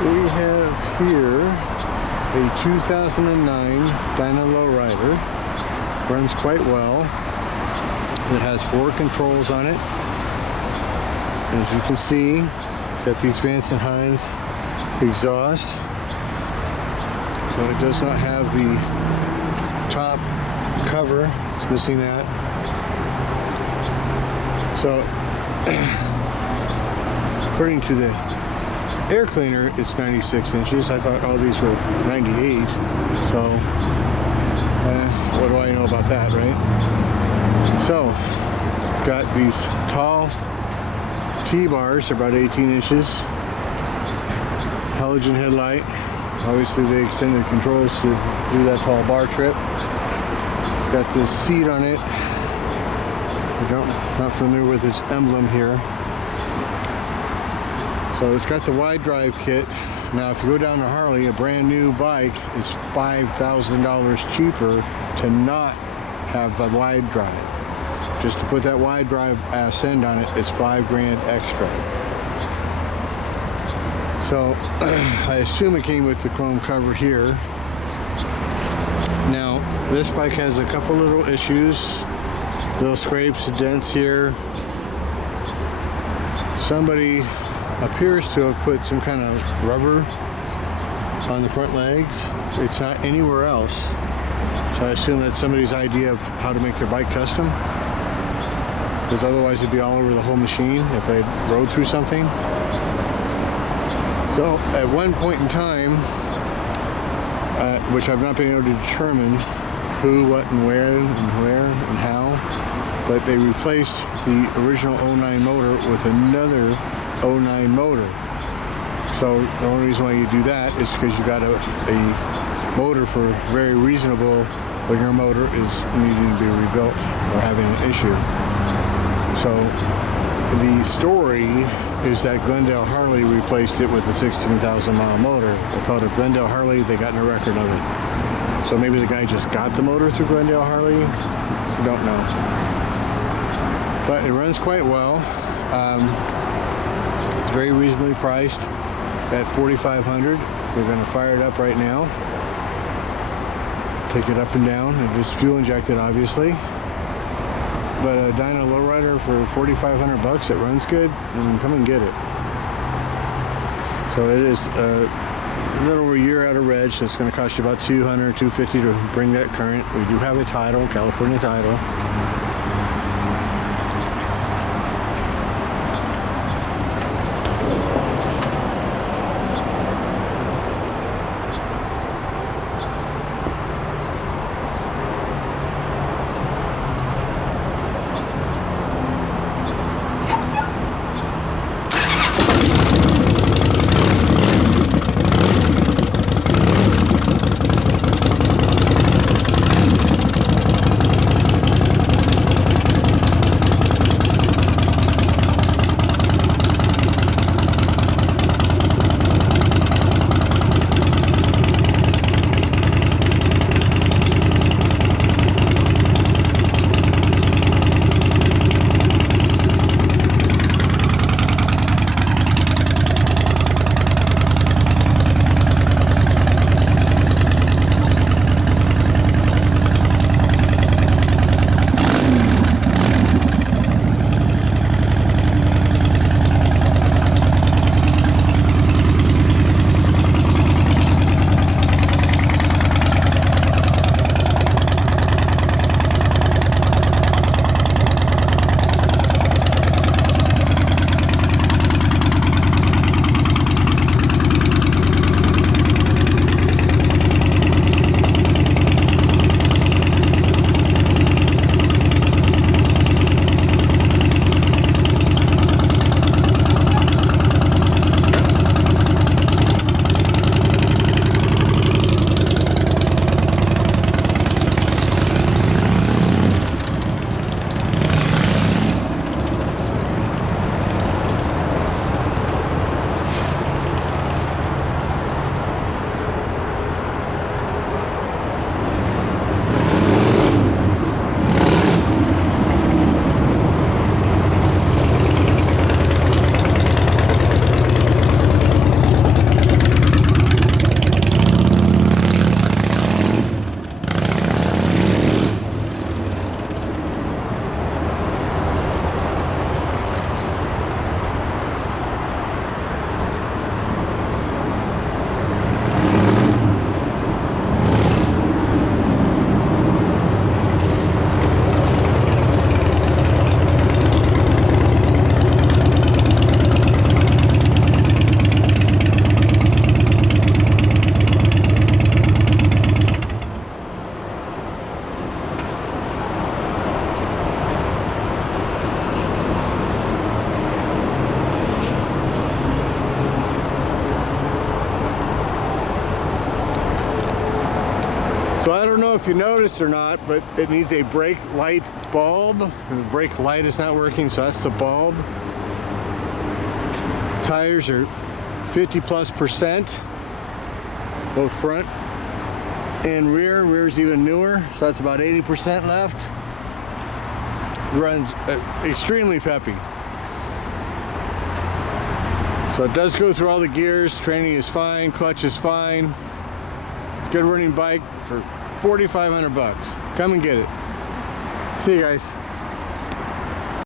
We have here a 2009 Dyna Low Rider. Runs quite well. It has 4 controls on it. As you can see, it's got these Vance & Hines exhaust. So it does not have the top cover. It's missing that. So according to the air cleaner, it's 96 inches. I thought all these were 98. So what do I know about that, right? So it's got these tall T-bars, about 18 inches. Halogen headlight. Obviously they extended the controls to do that tall bar trip. It's got this seat on it. I'm not familiar with this emblem here. So it's got the wide drive kit. Now if you go down to Harley, a brand new bike is $5,000 cheaper to not have the wide drive. Just to put that wide drive ascend on it is $5 grand extra. So I assume it came with the chrome cover here. Now this bike has a couple little issues, little scrapes and dents here. Somebody appears to have put some kind of rubber on the front legs. It's not anywhere else. So I assume that's somebody's idea of how to make their bike custom. Because otherwise it'd be all over the whole machine if they rode through something. So at one point in time, which I've not been able to determine who, what, and where and how, but they replaced the original 09 motor with another 09 motor. So the only reason why you do that is because you got a motor for very reasonable when your motor is needing to be rebuilt or having an issue. So the story is that Glendale Harley replaced it with a 16,000 mile motor. They called it Glendale Harley. They got no record of it. So maybe the guy just got the motor through Glendale Harley. I don't know. But it runs quite well. It's very reasonably priced at $4,500. We're going to fire it up right now. Take it up and down. It is fuel injected, obviously. But a Dyna Low Rider for $4,500, it runs good, and come and get it. So it is a little over a year out of reg, so it's going to cost you about $200, $250 to bring that current. We do have a title, California title. So I don't know if you noticed or not, but it needs a brake light bulb. The brake light is not working, so that's the bulb. Tires are 50+%, both front and rear. Rear's even newer, so that's about 80% left. Runs extremely peppy. So it does go through all the gears. Training is fine, clutch is fine. It's a good running bike for $4,500 bucks. Come and get it. See you guys.